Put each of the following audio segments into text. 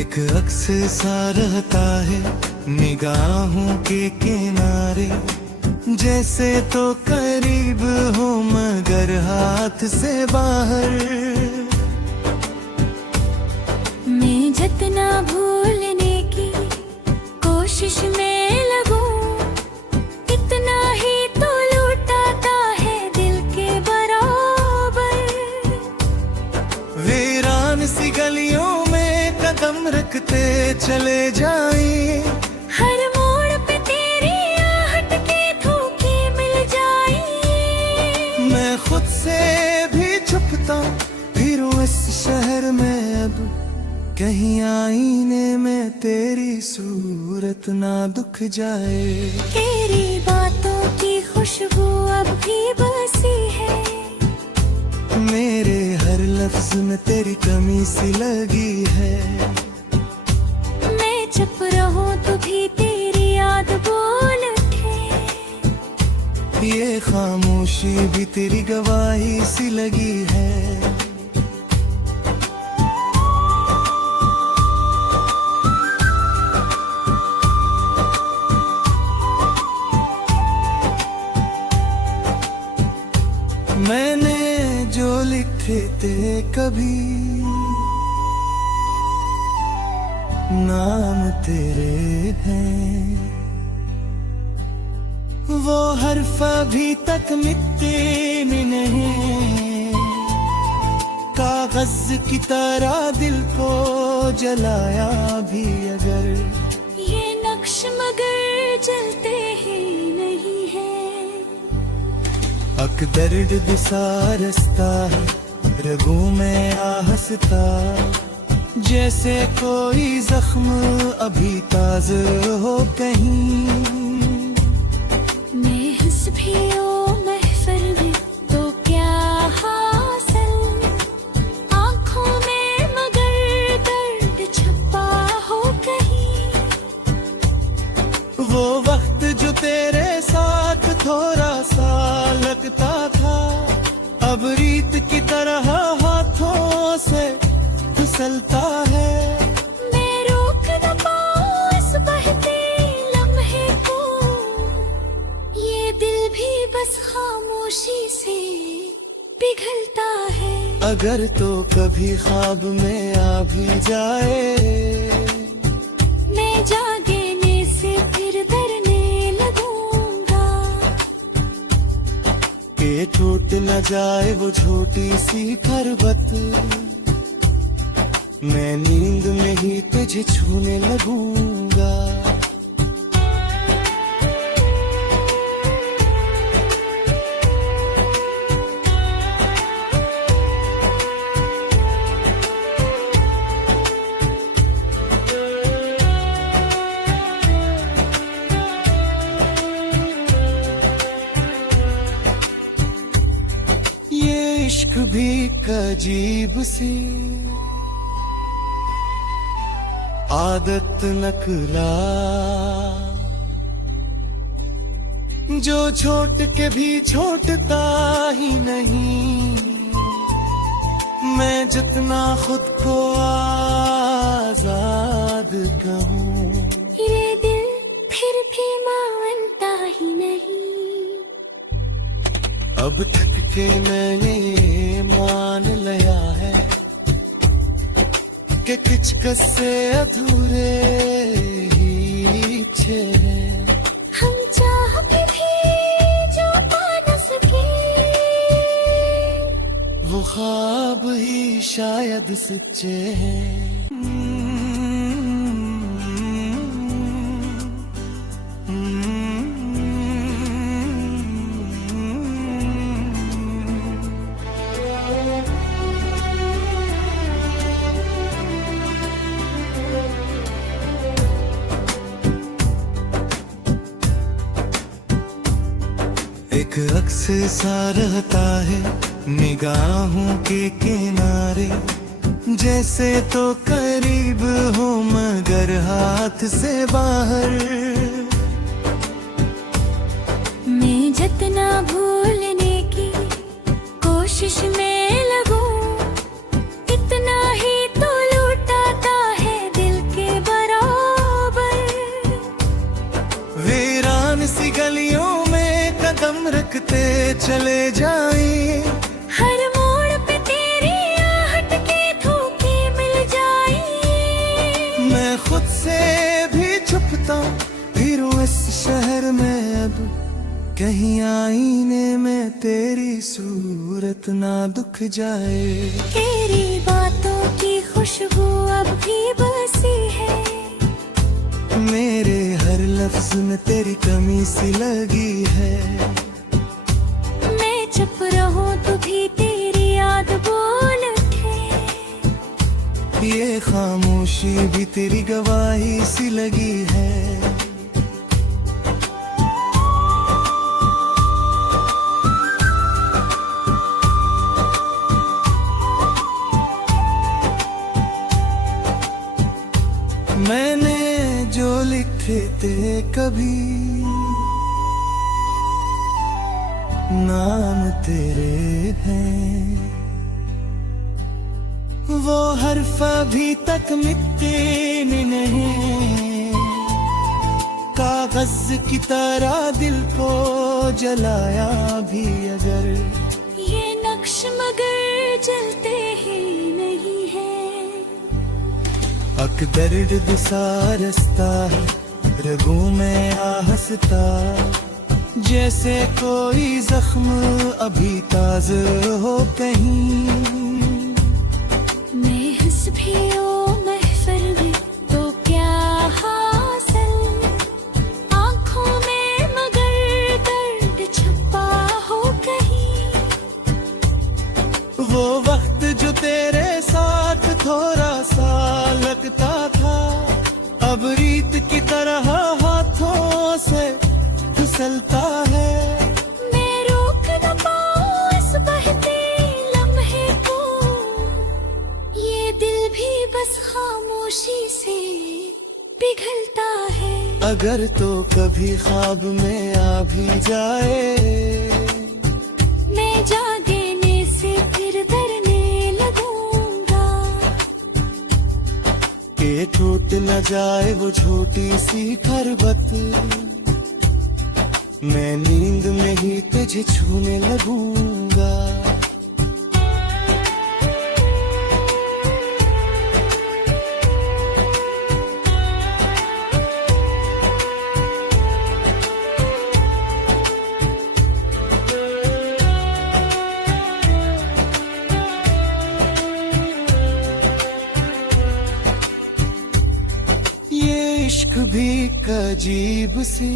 एक अक्स सा रहता है निगाहों के किनारे, जैसे तो करीब हो मगर हाथ से बाहर। मैं जितना भूलने की कोशिश में लगूं, इतना ही तो लुटाता है दिल के बराबर। वीरान सी गलियों में कदम रखते चले जाएं, हर मोड़ पे तेरी आहट के धोखे मिल जाएं। मैं खुद से भी छुपता फिरूं इस शहर में, अब कहीं आईने में तेरी सूरत ना दुख जाए। तेरी बातों की खुशबू अब भी बसी है, मेरे हर लफ्ज में तेरी कमी सी लगी है। मैं चुप रहूं तो भी तेरी याद बोल उठे, ये खामोशी भी तेरी गवाही सी लगी है। मैंने जो लिखे थे कभी नाम तेरे हैं, वो हर्फ अभी तक मिटते नहीं। कागज की तरह दिल को जलाया भी अगर, ये नक्श मगर जलते ही नहीं है। अक दर्द दिसा रस्ता है रगों में आहस्ता, जैसे कोई जख्म अभी ताज़ा हो कहीं। मैं हंस भी ओ महफिल में तो क्या हासिल, आँखों में मगर दर्द छुपा हो कहीं। वो वक्त जो तेरे साथ थोड़ा सा लगता था, अब रीत की तरह हाथों से फिसलता है। मैं रोक न पाऊं इस बहते लम्हे को, ये दिल भी बस खामोशी से पिघलता है। अगर तो कभी ख्वाब में आ भी जाए, मैं जागने से फिर डरने लगूंगा, कि टूट न जाए वो छोटी सी पर्वत। मैं नींद में ही तुझे छूने लगूंगा। ये इश्क भी एक अजीब सी आदत नकला, जो छोट के भी छोटता ही नहीं। मैं जितना खुद को आजाद कहूँ, ये दिल फिर भी मानता ही नहीं। अब तक के मैंने ये मान लिया है कि कुछ कस्से अधूरे ही थे। हम चाह के भी जो पा न सके, वो ख्वाब ही शायद सच्चे हैं। एक अक्स सा रहता है निगाहों के किनारे, जैसे तो करीब हो मगर हाथ से बाहर। मैं जितना भूलने की कोशिश में लगूं, इतना ही तो लुटाता है दिल लगते चले जाएं। हर मोड़ पे तेरी आहट के धोखे मिल जाए। मैं खुद से भी छुपता फिरूं इस शहर में अब, कहीं आईने में तेरी सूरत ना दुख जाए। तेरी बातों की खुशबू अब भी बसी है। मेरे हर लफ्ज में तेरी कमी सी लगी है। मैं चुप रहूं तो भी तेरी याद बोल उठे। ये खामोशी भी तेरी गवाही सी लगी है। मैंने जो लिखे थे कभी नाम तेरे हैं, वो हर्फ अभी तक मिटते नहीं। कागज की तरह दिल को जलाया भी अगर, ये नक्श मगर जलते ही नहीं है। अक दर्द दुसा रस्ता है रगों में आहस्ता, जैसे कोई जख्म अभी ताज़ा हो कहीं। मैं हंस भी ओ महफिल में तो क्या हासिल, आंखों में मगर दर्द छुपा हो कहीं। वो वक्त जो तेरे साथ थोड़ा सा लगता था, अब रीत की तरह हाथों से फिसलता है। मैं रोक न पाऊं इस बहते लम्हे को, ये दिल भी बस खामोशी से पिघलता है। अगर तो कभी ख्वाब में आ भी जाए, मैं जागने से फिर डरने लगूंगा कि टूट न जाए वो छोटी सी खरबत, मैं नींद में ही तुझे छूने लगूंगा। ये इश्क भी एक अजीब सी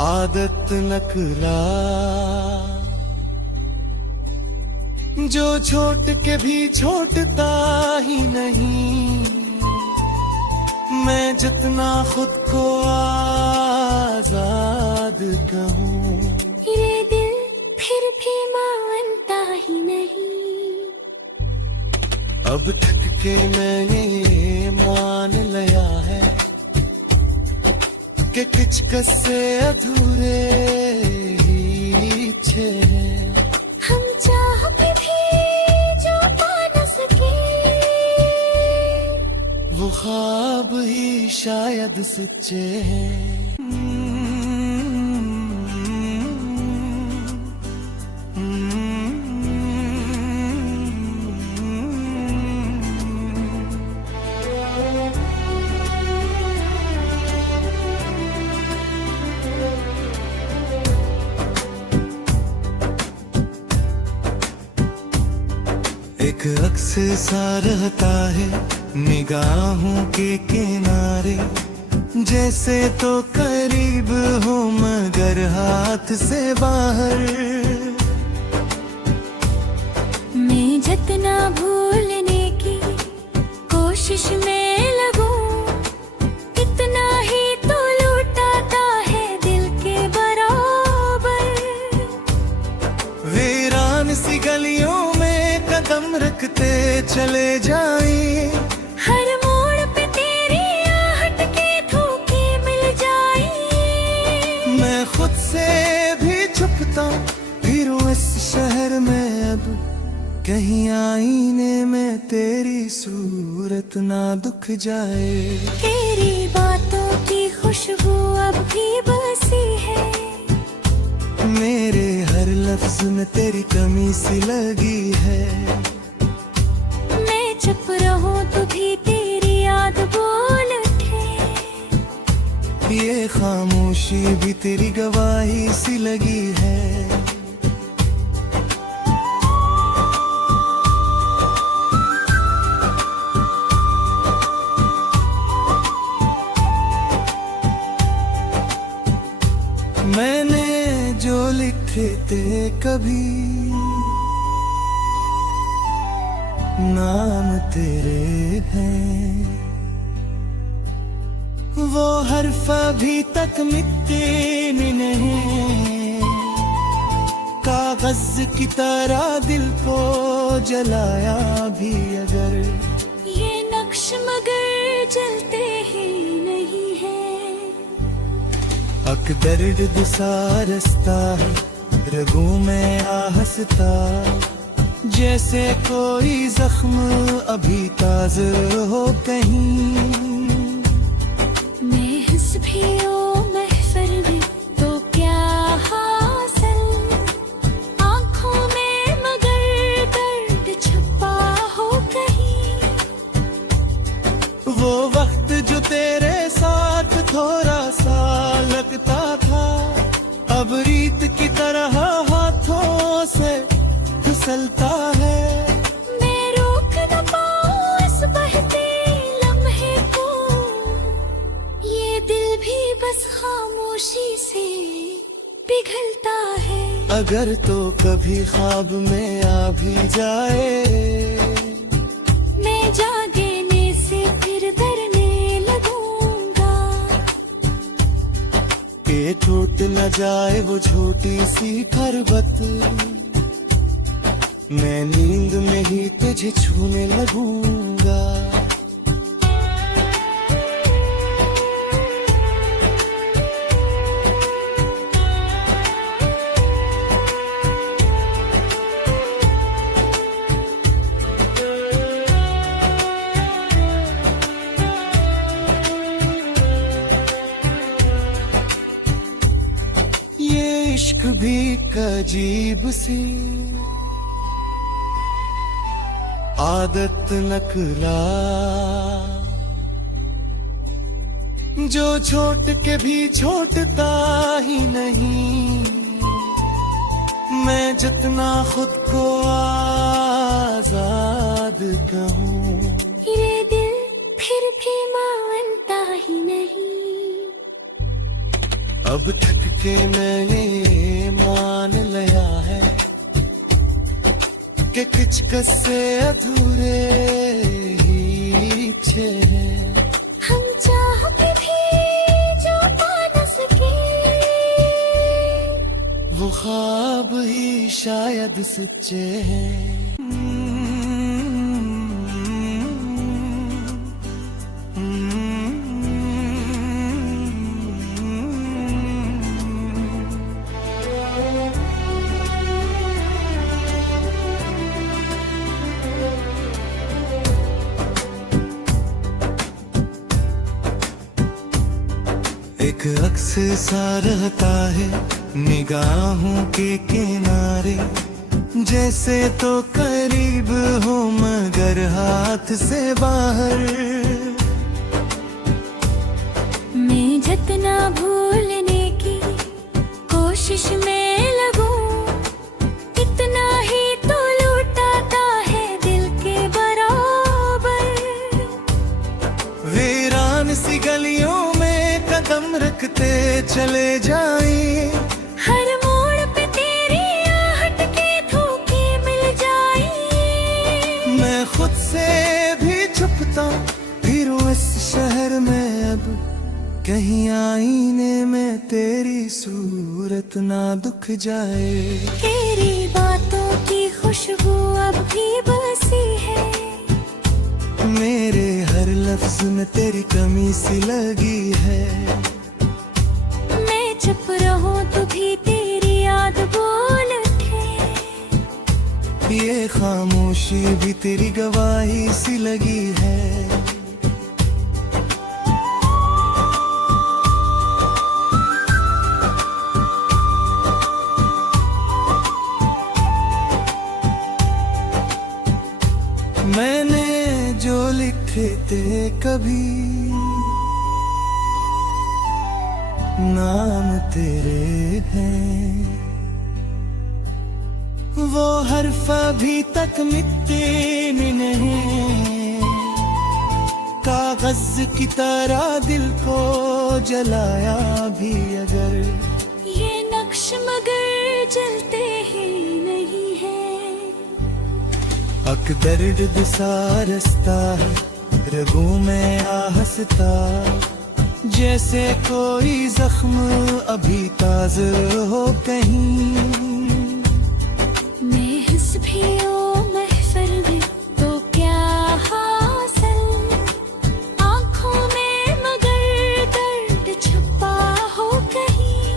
आदत नकला, जो छोट के भी छोटता ही नहीं। मैं जितना खुद को आजाद कहूँ, ये दिल फिर भी मानता ही नहीं। अब तक के मैंने ये मान लिया है कि कुछ कस्से अधूरे ही छे हैं। हम चाह के भी जो पा न सके, वो ख्वाब ही शायद सच्चे हैं। एक अक्स सा रहता है निगाहों के किनारे, जैसे तो करीब हो मगर हाथ से बाहर। मैं जितना भूलने की कोशिश में लगूं, इतना ही तो लुटाता है दिल के बराबर। वीरान सी गलियों में कदम रखते चले जाएं। हर मोड़ पे तेरी आहट के धोखे मिल जाए। मैं खुद से भी छुपता फिरूं इस शहर में अब, कहीं आईने में तेरी सूरत ना दुख जाए। तेरी बातों की खुशबू अब भी बस बसी है। मेरे हर लफ्ज में तेरी कमी सी लगी है। मैं चुप रहूं तो भी तेरी याद बोल उठे। ये खामोशी भी तेरी गवाही सी लगी है। मैंने जो लिखे थे कभी नाम तेरे हैं, वो हर्फ अभी तक मिटते नहीं। कागज की तरह दिल को जलाया भी अगर, ये नक्श मगर जलते ही नहीं है। अक दर्द दुसा रस्ता है, रगों में आहस्ता, जैसे कोई जख्म अभी ताज़ा हो कहीं। मैं हंस भी हो महफिल में तो क्या हासिल, आंखों में मगर दर्द छुपा हो कहीं। वो वक्त जो तेरे साथ थोड़ा सा लगता था, अब रीत की तरह हाथों से फिसलता है। मैं रोक न पाऊं इस बहते लम्हे को, ये दिल भी बस खामोशी से पिघलता है। अगर तो कभी ख्वाब में आ भी जाए, मैं जागने से फिर डरने लगूंगा कि टूट न जाए वो छोटी सी खरबत। मैं नींद में ही तुझे छूने लगूंगा। ये इश्क भी एक अजीब सी आदत नकला, जो छोट के भी छोटता ही नहीं। मैं जितना खुद को आजाद कहूँ, ये दिल फिर भी मानता ही नहीं। अब थक के मैंने मान लिया है कि कुछ कस्से अधूरे ही छे हैं। हम चाह के भी जो पा न सके, वो ख्वाब ही शायद सच्चे हैं। एक अक्स सा रहता है निगाहों के किनारे, जैसे तो करीब हो मगर हाथ से बाहर। मैं जितना भूलने की कोशिश में लगूं, इतना ही तो लुटाता है दिल के बराबर। वीरान सी गलियों में कदम रखते चले जाएं, हर मोड़ पे तेरी आहट के धोखे मिल जाएं। मैं खुद से भी छुपता फिरूं इस शहर में अब, कहीं आईने में तेरी सूरत ना दुख जाए। तेरी बातों की खुशबू अब भी बसी है। मेरे हर लफ्ज में तेरी कमी सी लगी है। मैं चुप रहूं तो भी तेरी याद बोल उठे। ये खामोशी भी तेरी गवाही सी लगी है। होते कभी नाम तेरे हैं, वो हर्फ अभी तक मिटते नहीं, कागज की तरह दिल को जलाया भी अगर, ये नक्श मगर जलते ही नहीं है। अक दर्द दिसा रस्ता है रगों में आ हंसता, जैसे कोई जख्म अभी ताज़ा हो कहीं। मैं हंस भी ओ महफिल में तो क्या हासिल, आंखों में मगर दर्द छुपा हो कहीं।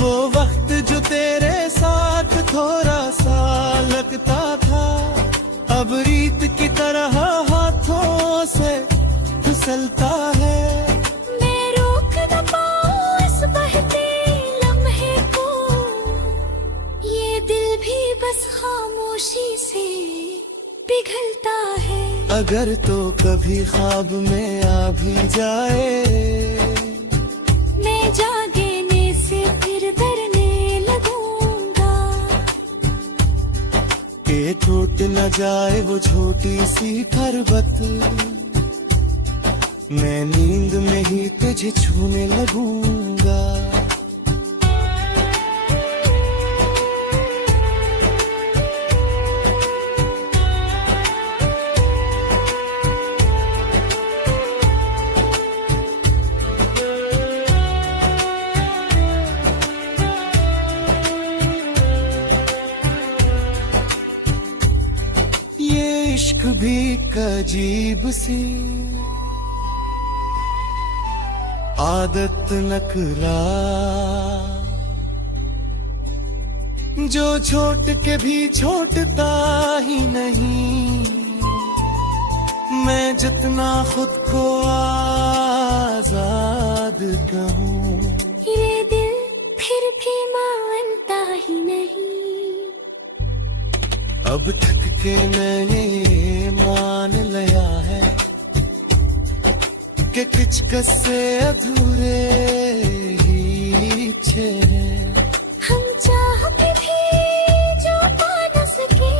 वो वक्त जो तेरे साथ थोड़ा सा लगता था, अब रीत की तरह हाथों से फिसलता है। मैं रोक न पाऊं इस बहते लम्हे को, ये दिल भी बस खामोशी से पिघलता है। अगर तो कभी ख्वाब में आ भी जाए, मैं जागने से फिर डरने लगूंगा, के टूट न जाए वो छोटी सी खरबत, मैं नींद में ही तुझे छूने लगूंगा। ये इश्क भी एक अजीब सी आदत नकला, जो छोट के भी छोटता ही नहीं। मैं जितना खुद को आजाद कहूँ, ये दिल फिर भी मानता ही नहीं। अब थक के मैंने मान लिया है कि कुछ कस्से अधूरे ही अच्छे हैं। हम चाह के भी जो पा न सके,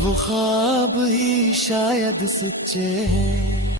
वो ख्वाब ही शायद सच्चे हैं।